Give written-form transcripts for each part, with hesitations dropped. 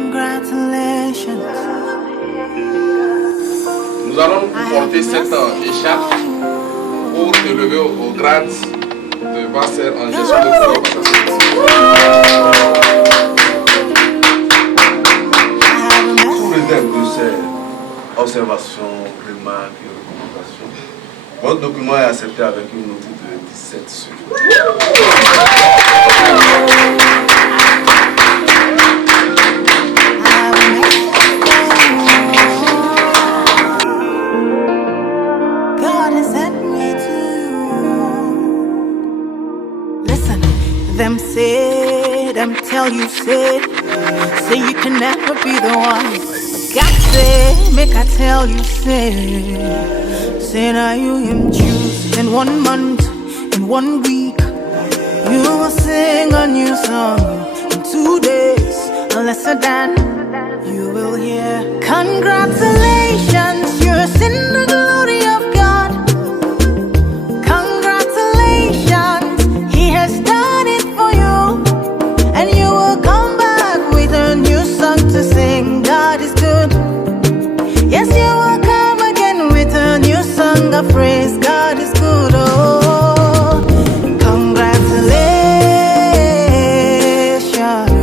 Congratulations. Nous allons porter cette écharpe pour te lever au grade de master en gestion de projet. Sous réserve de ces observations, remarques et recommandations, votre document est accepté avec une note de 17 sur 20. Them say, them tell you say you can never be the one. God say, make I tell you say now you him choose. In 1 month, in 1 week, you will sing a new song. In 2 days, a lesser than you will hear. Congratulations, you're in the glory of God. Congratulations, He has done it for you, and you will come back with a new song to sing. God is good. Yes, you will come again with a new song of praise. God is good. Oh, congratulations,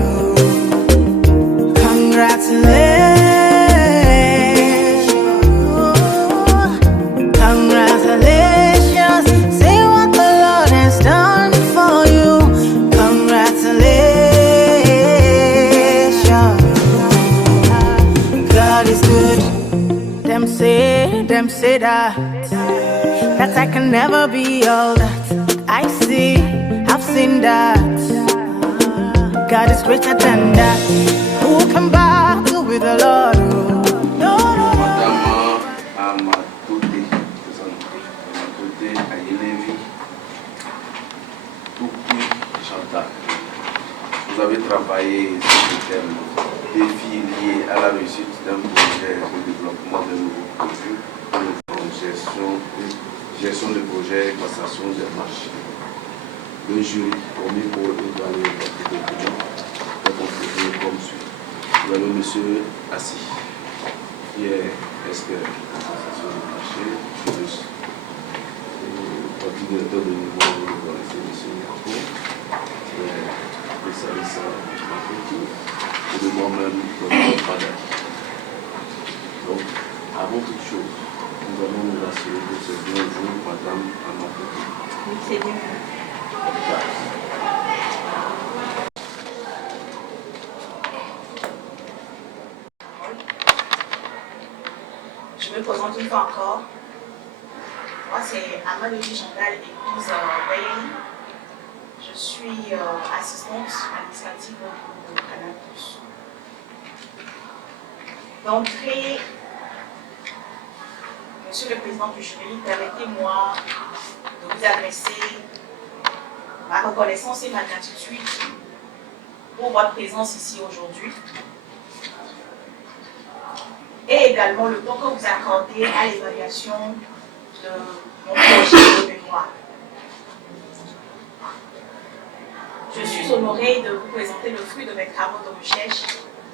congratulations, congratulations. Say what the Lord has done for you. Congratulations. God is good. Them say that I can never be all that I see. I've seen that God is greater than that. Who can battle with the Lord? No, no, no. Madame Amadoté, Amadoté Ayelevi, Touki Chantal. Vous avez travaillé sur le thème défis liés à la réussite d'un projet de développement de nouveaux produits, gestion de projet, passation des marchés. Le jury promis pour évaluer votre document est composé comme suit. Vous avez M. Assis, qui est expert en passation de marché, le directeur de niveau, vous connaissez M. Yako, qui est spécialiste en marketing, et de moi-même, Dr. Fada. Donc, avant toute chose, nous allons nous assurer que c'est bien vous, Madame Amadoté. Oui, c'est bien. Je me présente une fois encore. Moi, c'est Amadoté Chantal, épouse Bailey. Je suis assistante administrative au Canal+. D'entrée, Monsieur le Président du jury, permettez-moi de vous adresser ma reconnaissance et ma gratitude pour votre présence ici aujourd'hui et également le temps que vous accordez à l'évaluation de mon projet de mémoire. Je suis honorée de vous présenter le fruit de mes travaux de recherche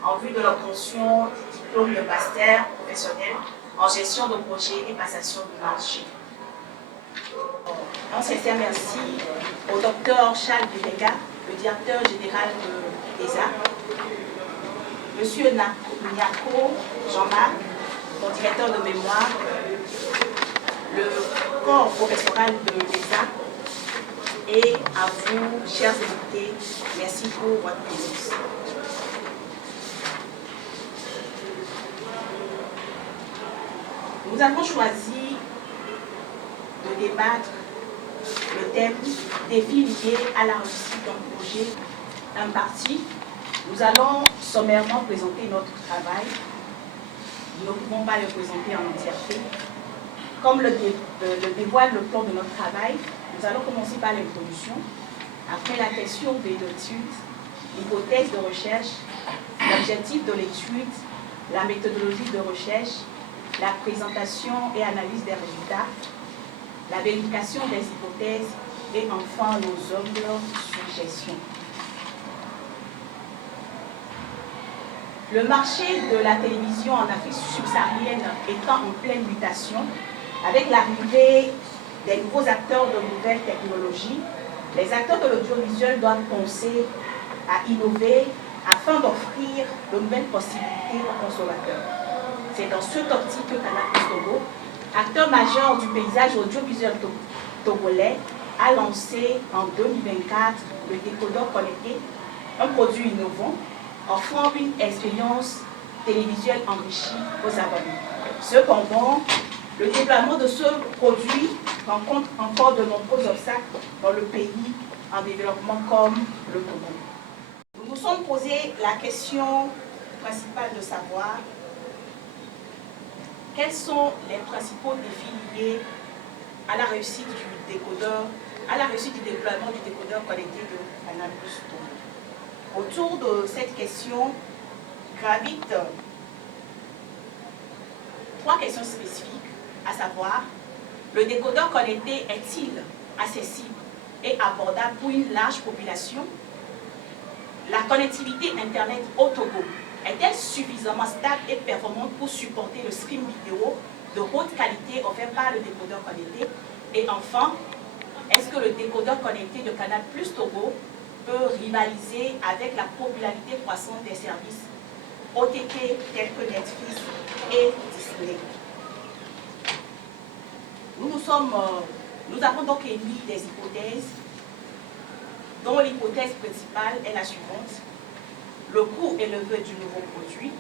en vue de l'obtention du diplôme de master professionnel en gestion de projet et passation de marché. Un sincère merci au Dr Charles Bilega, le directeur général de l'ESA, Monsieur Nyako Jean-Marc, mon directeur de mémoire, le corps professoral de l'ESA, et à vous, chers invités, merci pour votre présence. Nous avons choisi de débattre le thème défis liés à la réussite d'un projet imparti. Nous allons sommairement présenter notre travail. Nous ne pouvons pas le présenter en entièreté. Comme le dévoile le plan de notre travail, nous allons commencer par l'introduction. Après la question de l'étude, l'hypothèse de recherche, l'objectif de l'étude, la méthodologie de recherche, la présentation et analyse des résultats, la vérification des hypothèses et enfin nos humbles suggestions. Le marché de la télévision en Afrique subsaharienne étant en pleine mutation, avec l'arrivée des nouveaux acteurs de nouvelles technologies, les acteurs de l'audiovisuel doivent penser à innover afin d'offrir de nouvelles possibilités aux consommateurs. C'est dans cette optique que Canal+ Togo, acteur majeur du paysage audiovisuel togolais, a lancé en 2024 le décodeur connecté, un produit innovant offrant une expérience télévisuelle enrichie aux abonnés. Cependant, le déploiement de ce produit rencontre encore de nombreux obstacles dans le pays en développement comme le Togo. Nous nous sommes posé la question principale de savoir quels sont les principaux défis liés à la réussite du décodeur, à la réussite du déploiement du décodeur connecté de Canal+ Togo. Autour de cette question gravitent 3 questions spécifiques, à savoir, le décodeur connecté est-il accessible et abordable pour une large population? La connectivité Internet au Togo est-elle suffisamment stable et performante pour supporter le stream vidéo de haute qualité offert par le décodeur connecté? Et enfin, est-ce que le décodeur connecté de Canal+ Togo peut rivaliser avec la popularité croissante des services OTT tels que Netflix et Disney? Nous avons donc émis des hypothèses, dont l'hypothèse principale est la suivante: le coût élevé du nouveau produit,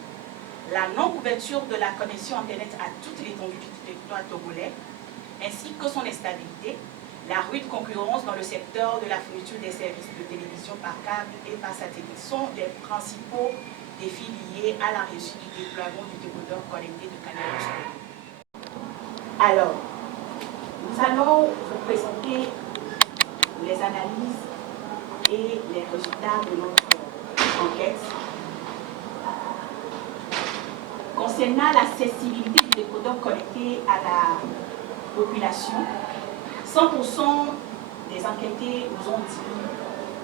la non-couverture de la connexion Internet à toute l'étendue du territoire togolais, ainsi que son instabilité, la rude concurrence dans le secteur de la fourniture des services de télévision par câble et par satellite sont les principaux défis liés à la réussite du déploiement du décodeur connecté de Canal+. Alors, nous allons vous présenter les analyses et les résultats de notre enquête. Concernant l'accessibilité du décodeur connecté à la population, 100% des enquêtés nous ont dit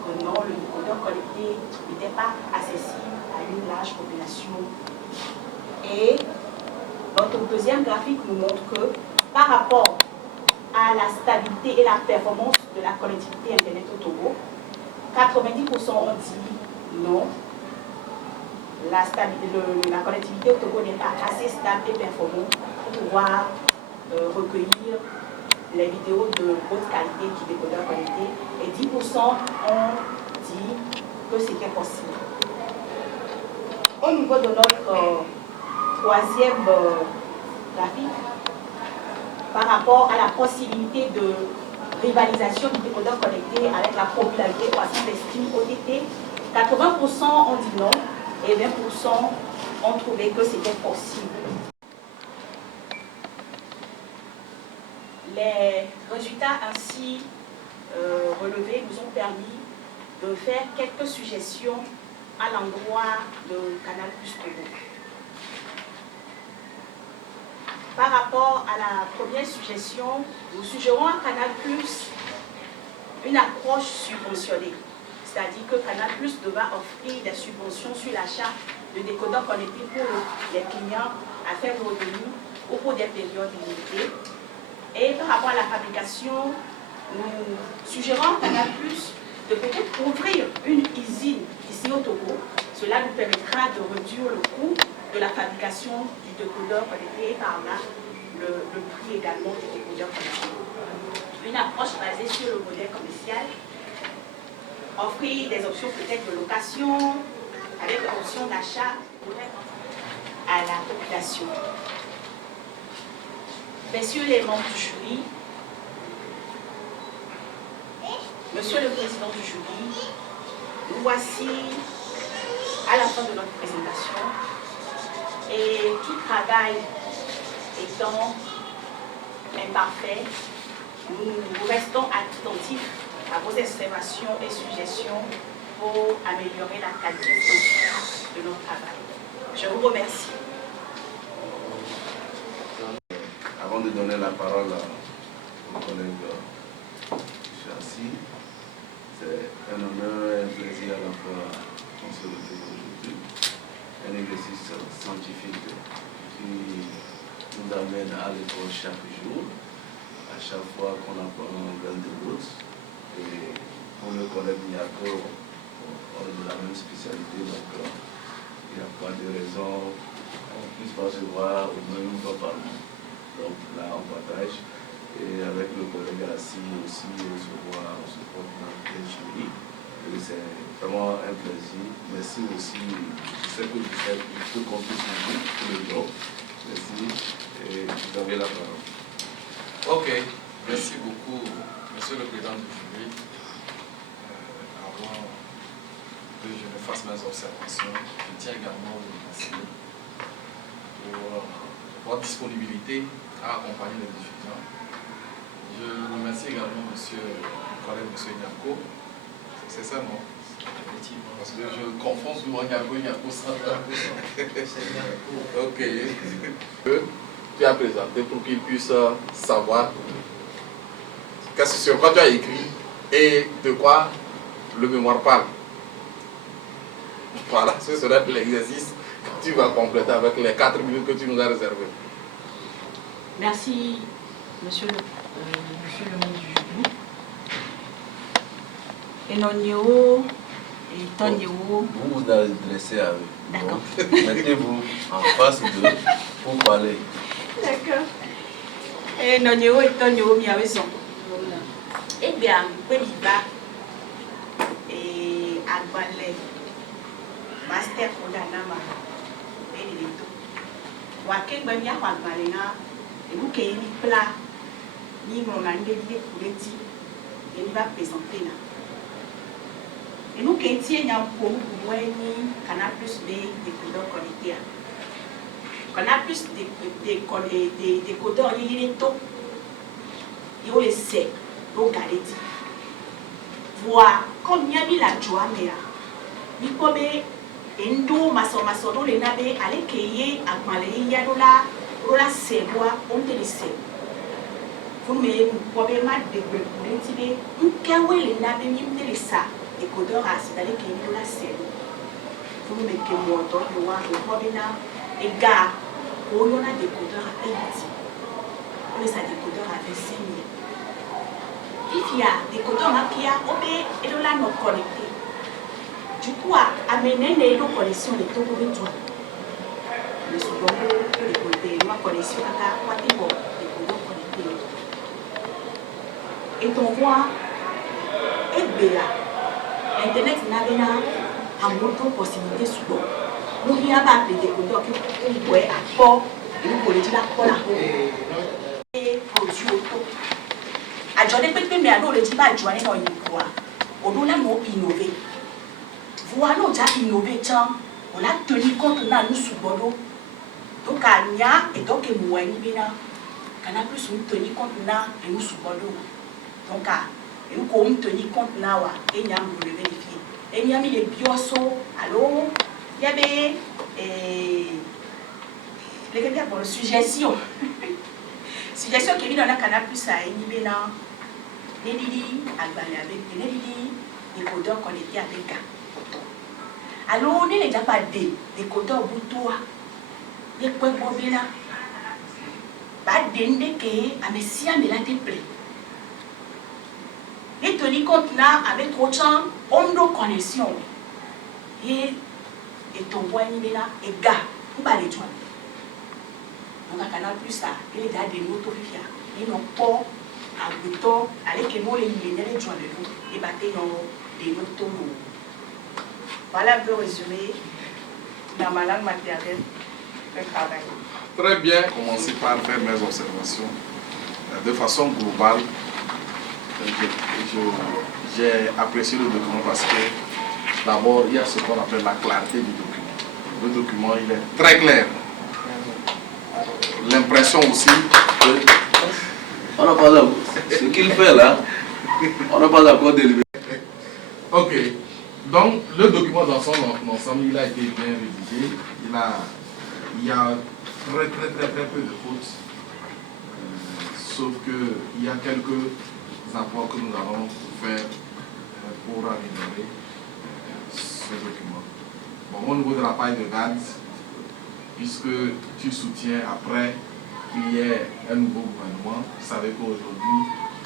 que non, le décodeur connecté n'était pas accessible à une large population. Et notre deuxième graphique nous montre que par rapport à la stabilité et la performance de la connectivité Internet au Togo, 90% ont dit non, la connectivité au Togo n'est pas assez stable et performante pour pouvoir recueillir les vidéos de haute qualité du décodeur connecté, et 10% ont dit que c'était possible. Au niveau de notre troisième graphique, par rapport à la possibilité de rivalisation du décodeur connecté avec la popularité croissante des streams OTT, 80% ont dit non et 20% ont trouvé que c'était possible. Les résultats ainsi relevés nous ont permis de faire quelques suggestions à l'endroit de Canal+ Togo. Par rapport à la première suggestion, nous suggérons à Canal+ une approche subventionnée, c'est-à-dire que Canal+ devra offrir des subventions sur l'achat de décodeurs connectés pour les clients à faible revenu ou pour des périodes limitées. Et par rapport à la fabrication, nous suggérons à Canal+ de peut-être ouvrir une usine ici au Togo. Cela nous permettra de réduire le coût de la fabrication du décodeur connecté et par là le prix également du décodeur connecté. Une approche basée sur le modèle commercial, offrir des options peut-être de location avec option d'achat à la population. Messieurs les membres du jury, Monsieur le Président du jury, nous voici à la fin de notre présentation et tout travail étant imparfait, nous restons attentifs à vos observations et suggestions pour améliorer la qualité de notre travail. Je vous remercie. Avant de donner la parole à mon collègue Chassi, c'est un honneur et un plaisir à la fois qu'on se retrouve aujourd'hui. Un exercice chaque jour, à chaque fois qu'on apprend l'un de l'autre. Et pour le collègue Niako, on est de la même spécialité, donc il n'y a pas de raison qu'on ne puisse pas se voir au moins une fois par mois. Donc là, on partage. Et avec le collègue Assis aussi, on se voit, on se porte dans le jury. C'est vraiment un plaisir. Merci aussi. Je sais que je peux compter sur vous tous les jours. Merci. Et vous avez la parole. Ok. Merci beaucoup, Monsieur le Président du jury. Avant que je ne fasse mes observations, je tiens également à vous remercier pour votre disponibilité à accompagner les étudiants. Je remercie également Monsieur le collègue Monsieur Niako. C'est ça, non? Effectivement. Parce que je confonds souvent Niako et Niako sans. Ok. Tu as présenté pour qu'ils puissent savoir sur quoi tu as écrit et de quoi le mémoire parle. Voilà, ce sera l'exercice que tu vas compléter avec les 4 minutes que tu nous as réservées. Merci, monsieur le membre du jury. Enonyeo et Tonyeo. Vous vous adressez à eux. D'accord. Mettez-vous en face d'eux pour parler. D'accord. Enonyeo et Tonyeo, mi a raison. Eh bien, Kweliba et Agbale, Master Kodanama, Benedito. Wake Bania Agbalena, et vous qui avez plat, ni mon angé pour les petits, et nous va présenter là. Et nous qui étions pour nous, qu'on a plus de codeurs connectés. Qu'on a plus de codeurs, il y a des taux, il y a les secs. Voir comme il y a mis la joie, mais il y a endo maso les nabe allez créer à malé ya dola c'est bois on te laisse vous me probablement de tirer un kawe les nabe mi te ça et codeur à c'est d'aller créer dola c'est vous me que moi donc le voir le probablement et gars on a des codeurs à Haïti on ça des codeurs à 25 000. Il y a des codeurs qui ont obéi et de là nous connectés. Du coup, amener les connexions de tout le monde. Le second, les côtés, ma connexion à quoi tu vois, les codeurs connectés. Et ton voix est belle. Internet n'a pas de possibilité sur l'eau. Nous n'y a pas de décodeurs qui ont à port et nous pouvons dire à port la peau. Et produit auto. A journée peut mais à l'eau le dit pas journée dans une fois. On doit nous innover. Voilà, nous avons innové tant. On a tenu compte de nous sous bodo. Donc à nia et donc moi ni bien. Quand on a plus nous tenir compte de nous sous bodo. Donc à et nous comme tenir compte là wa et n'y a nous le vérifier. Et n'y a mis les bioso. Allô, il y avait les gars pour suggestion. Suggestion qui vient dans la canal plus à inhiber là. Nedidi, Agbale avec Nedidi, les codeurs connectés avec gars. Alors, on n'est déjà pas des codeurs boutois, des points bobés là. Pas d'ende que à mes siens mais là t'es prêt. Les tenir compte là avec autant on connexion. Et ton voix ni là et gars, pour pas les joindre. Donc à canal plus ça, il y a des motos via, ils n'ont pas à bouton, avec les mots les millénaires joindre nous et battre dans des motos. Voilà un peu résumé dans ma langue maternelle le travail. Très bien, commencer par faire mes observations. De façon globale, j'ai apprécié le document parce que d'abord il y a ce qu'on appelle la clarté du document. Le document il est très clair. L'impression aussi que... On n'a pas d'accord. Ce qu'il fait là, on n'a pas d'accord délibéré. Ok. Donc, le document dans son ensemble, il a été bien rédigé. Il y a très peu de fautes. Sauf qu'il y a quelques apports que nous allons faire pour améliorer ce document. Bon, au niveau de la paille de garde, puisque tu soutiens après qu'il y ait un nouveau gouvernement. Vous savez qu'aujourd'hui,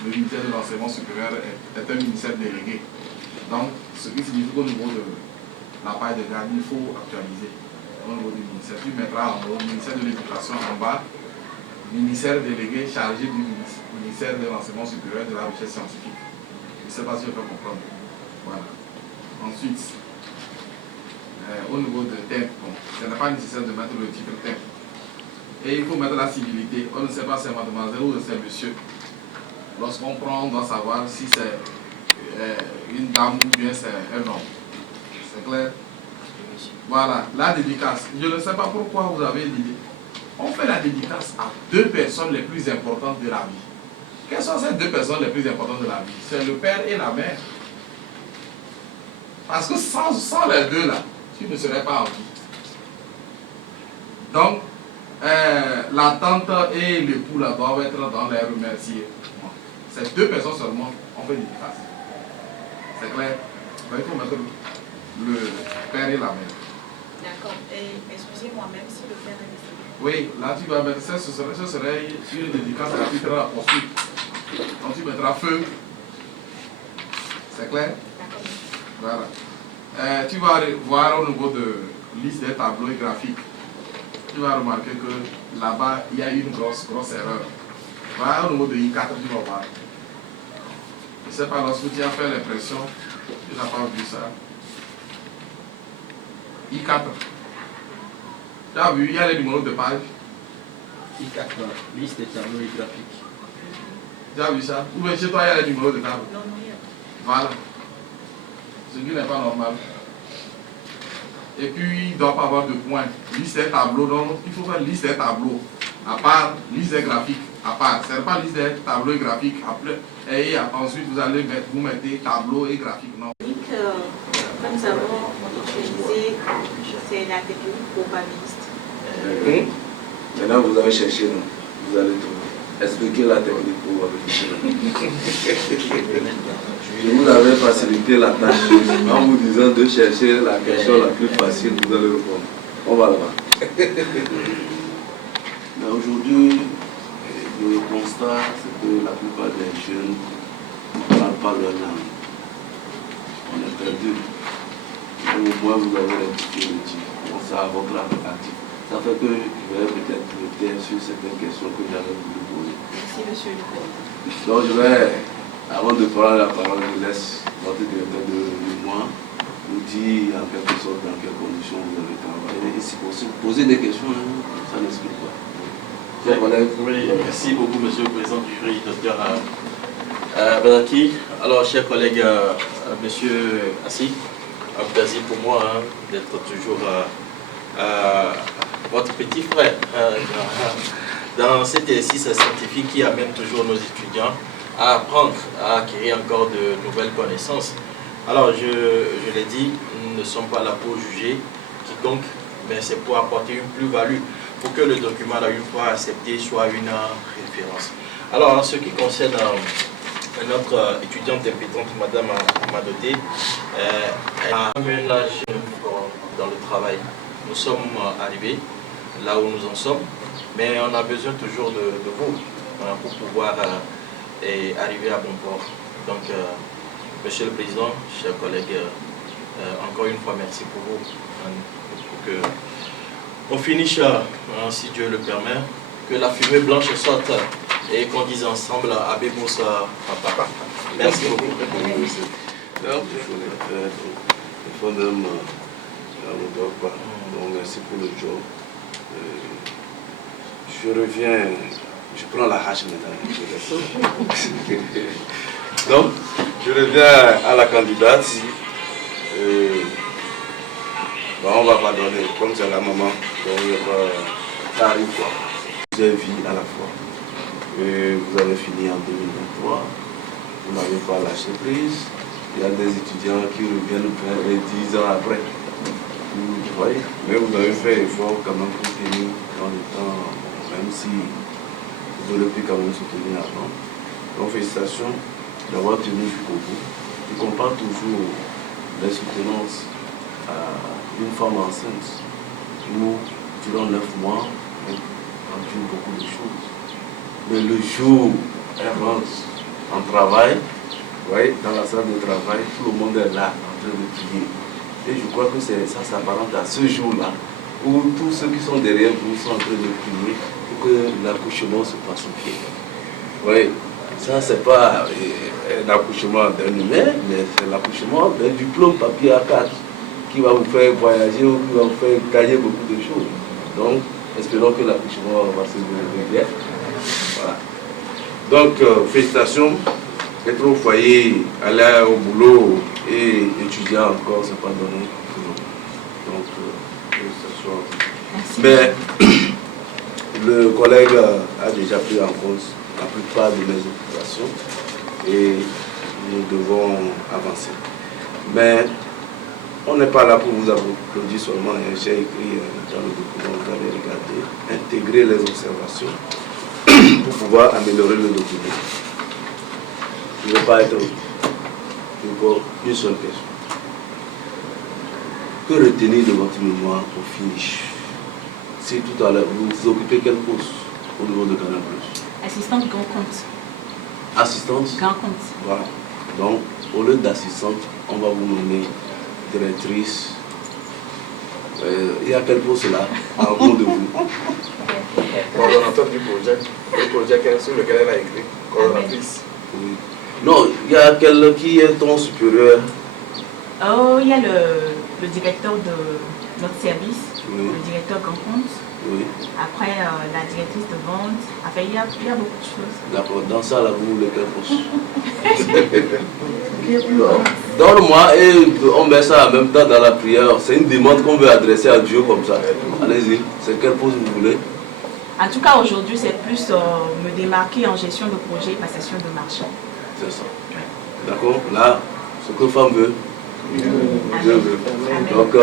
le ministère de l'enseignement supérieur est un ministère délégué. Donc, ce qui signifie qu'au niveau de la paille de garde, il faut actualiser au niveau du ministère. Tu mettras en haut le ministère de l'éducation en bas, ministère délégué chargé du ministère de l'enseignement supérieur et de la recherche scientifique. Je ne sais pas si je peux comprendre. Voilà. Ensuite, au niveau de thème, bon, ce n'est pas nécessaire de mettre le titre thème. Et il faut mettre la civilité. On ne sait pas si c'est mademoiselle ou c'est monsieur. Lorsqu'on prend, on doit savoir si c'est une dame ou bien c'est un homme. C'est clair? Voilà, la dédicace. Je ne sais pas pourquoi vous avez dit. On fait la dédicace à 2 personnes les plus importantes de la vie. Quelles sont ces 2 personnes les plus importantes de la vie? C'est le père et la mère. Parce que sans les deux là, tu ne serais pas en vie. Donc, la tante et l'époux là doivent être dans les remerciés. Ces 2 personnes seulement, on fait dédicace. C'est clair? Il faut mettre le père et la mère. D'accord. Et excusez-moi, même si le père est décédé. Oui, là tu vas mettre ça, ce serait une dédicace à titre apostolique. Donc tu mettras feu. C'est clair? D'accord. Voilà. Tu vas voir au niveau de liste des tableaux et graphiques. Tu vas remarquer que là-bas, il y a une grosse erreur. Voilà, au niveau de I4, tu vas voir. Je ne sais pas, lorsque tu as fait l'impression, tu n'as pas vu ça. I4. Tu as vu, il y a les numéros de page. I4, liste des tableaux et graphiques. Tu as vu ça? Ou bien chez toi, il y a les numéros de table. Non, il y a. Voilà. Ce qui n'est pas normal. Et puis, il ne doit pas avoir de points. Liste des tableaux, donc il faut faire liste des tableaux. À part, liste des graphiques. À part. Ce n'est pas liste des tableaux et graphiques. Après, et ensuite, vous allez mettre, vous mettez tableau et graphique. Non. Comme nous avons utilisé, c'est la technique probabiliste. Maintenant, vous avez cherché, non? Vous allez trouver. Expliquez la technique probabiliste. Je vous avais facilité la tâche en vous disant de chercher la question la plus facile, vous allez répondre. On va là-bas. Mais aujourd'hui, le constat, c'est que la plupart des jeunes ne parlent pas leur langue. On est perdu. Au moins, vous avez l'habitude de dire. Bon, ça votre actif. Ça fait que je vais peut-être me taire sur certaines questions que j'avais voulu poser. Merci, monsieur le président. Donc, je vais, avant de prendre la parole, je laisse notre directeur de mémoire vous dire en quelque sorte dans quelles conditions vous avez travaillé. Et si possible, poser des questions, hein, ça n'explique pas. Oui, merci beaucoup, monsieur le président du jury, docteur Benaki. Alors, chers collègues, monsieur Assi, un plaisir pour moi hein, d'être toujours votre petit frère dans cet exercice scientifique qui amène toujours nos étudiants à apprendre, à acquérir encore de nouvelles connaissances. Alors, je l'ai dit, nous ne sommes pas là pour juger quiconque, mais c'est pour apporter une plus-value, pour que le document, une fois accepté, soit une référence. Alors, en ce qui concerne notre étudiante impétente, Madame Amadoté, elle a un âge dans le travail. Nous sommes arrivés là où nous en sommes, mais on a besoin toujours de vous pour pouvoir arriver à bon port. Donc, Monsieur le Président, chers collègues, encore une fois, merci pour vous. Pour que on finisse, si Dieu le permet, que la fumée blanche sorte et qu'on dise ensemble à Bébous Papa. Merci beaucoup. Il faut même donc merci pour le job. Je reviens, je prends la hache maintenant. Donc, je reviens à la candidate. Bon, on va pardonner, comme c'est la maman, donc ça arrive quoi. Plusieurs vies à la fois. Vous avez fini en 2023, vous n'avez pas lâché prise. Il y a des étudiants qui reviennent vers 10 ans après. Vous voyez, mais vous avez fait effort quand même pour finir dans le temps, même si vous aurez pu quand même soutenir avant. Donc félicitations d'avoir tenu jusqu'au bout. Je compare toujours les soutenances d'une femme enceinte où durant 9 mois, endure beaucoup de choses. Mais le jour où elle rentre en travail, vous voyez, dans la salle de travail, tout le monde est là en train de prier. Et je crois que ça s'apparente à ce jour-là où tous ceux qui sont derrière vous sont en train de prier pour que l'accouchement se passe bien. Oui, ça c'est pas l'accouchement d'un humain, mais c'est l'accouchement d'un diplôme papier A4 qui va vous faire voyager ou qui va vous faire gagner beaucoup de choses. Donc, espérons que l'accouchement va se dérouler bien. Voilà. Donc, félicitations. Être au foyer, aller au boulot et étudier encore, c'est pas donné. Donc, félicitations. Mais le collègue a déjà pris en compte la plupart de mes occupations et nous devons avancer. Mais on n'est pas là pour vous applaudir seulement. J'ai écrit dans le document, vous allez regarder, intégrer les observations pour pouvoir améliorer le document. Je ne vais pas être encore une seule question. Que retenir de votre mémoire au finish? Si tout à l'heure vous occupez quel poste au niveau de Canal+? Assistante grand compte. Assistante? Grand compte. Voilà. Donc, au lieu d'assistante, on va vous nommer directrice. Il y a quel poste là, en haut de vous? Coordonnateur du projet, le projet sur lequel elle a écrit, coordonnatrice. Oui. Non, il y a quel qui est ton supérieur? Oh, il y a le directeur de notre service, Oui. le directeur grand compte. Oui. Après, la directrice de vente. Enfin, il y a beaucoup de choses. D'accord, dans ça là, vous voulez quel poste? Donne-moi et on met ça en même temps dans la prière. C'est une demande qu'on veut adresser à Dieu comme ça. Allez-y, c'est quel poste vous voulez? En tout cas, aujourd'hui, c'est plus me démarquer en gestion de projet et passation de marché. C'est ça. D'accord? Là, ce que femme veut, Dieu veut. Donc,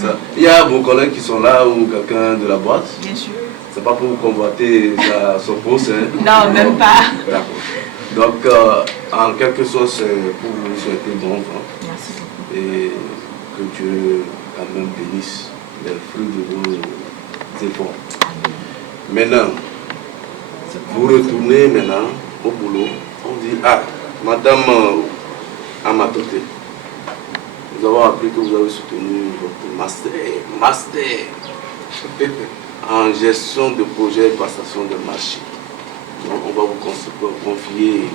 ça. Il y a vos collègues qui sont là ou quelqu'un de la boîte? Bien sûr. C'est pas pour vous convoiter son poste. Hein? Non, même pas. D'accord. Donc, en quelque sorte, c'est pour vous souhaiter bon vent. Merci beaucoup. Et que Dieu, quand même, bénisse les fruits de vos efforts. Maintenant, vous retournez maintenant au boulot. On dit, ah, madame Amatoté, nous avons appris que vous avez soutenu votre master en gestion de projet et passation de marché. Donc, on va vous confier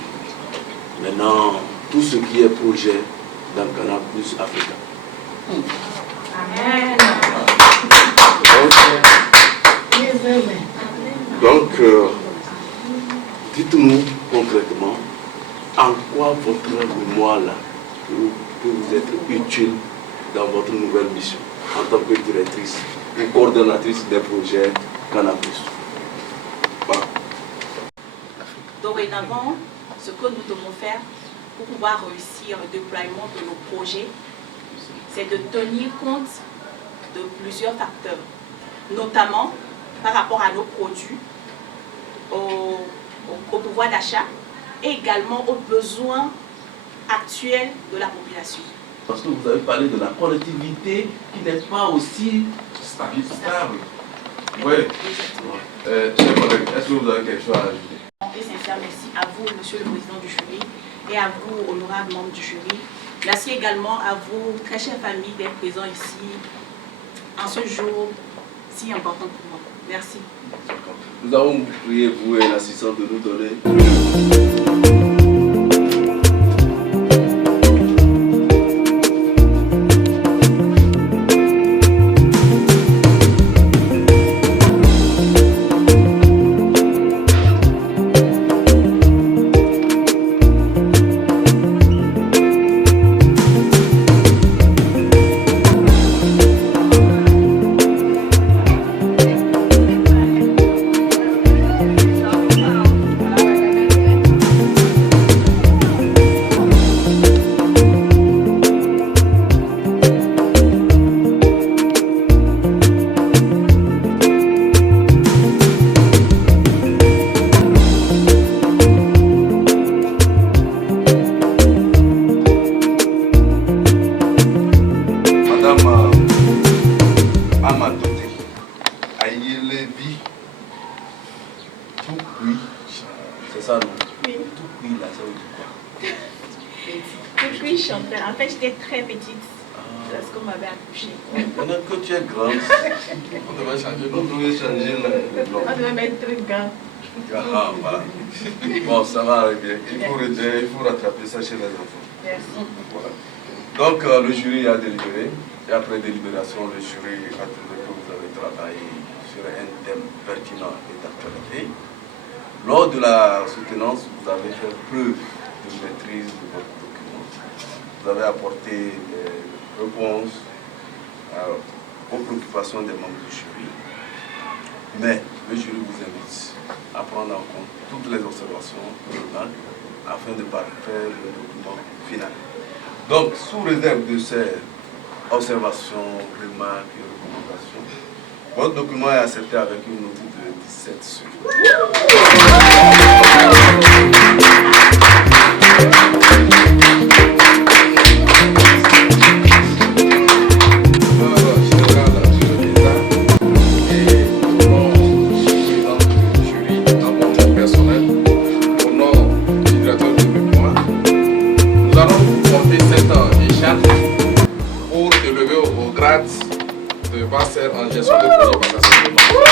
maintenant tout ce qui est projet dans Canal+ Africa. Amen. Donc, dites-nous concrètement en quoi votre mémoire là peut vous être utile dans votre nouvelle mission en tant que directrice ou coordonnatrice des projets Canal+. Voilà. Dorénavant, ce que nous devons faire pour pouvoir réussir le déploiement de nos projets, c'est de tenir compte de plusieurs facteurs, notamment par rapport à nos produits, au pouvoir d'achat et également aux besoins actuels de la population. Parce que vous avez parlé de la collectivité qui n'est pas aussi Stable. Oui. Chers collègues, est-ce que vous avez quelque chose à ajouter? Et sincère merci à vous, monsieur le président du jury, et à vous, honorables membres du jury. Merci également à vous, très chère famille, d'être présents ici en ce jour si important pour moi. Merci. Nous avons prié vous et l'assistant de nous donner. Oui, je suis en train. En fait, j'étais très petite lorsqu'on m'avait accouchée. Maintenant que tu es grande, On devrait changer. on devrait changer le nom. On devait mettre truc gants. Ah, voilà. Bon, ça va arriver. Il faut rattraper ça chez les enfants. Merci. Voilà. Donc, le jury a délibéré. Et après délibération, le jury a trouvé que vous avez travaillé sur un thème pertinent et d'actualité. Lors de la soutenance, vous avez fait preuve de maîtrise de votre document. Vous avez apporté des réponses aux préoccupations des membres du jury. Mais le jury vous invite à prendre en compte toutes les observations afin de parfaire le document final. Donc, sous réserve de ces observations, remarques et recommandations, votre document est accepté avec une note de 17 sur 20. Pour te lever au grade de master en gestion de projet.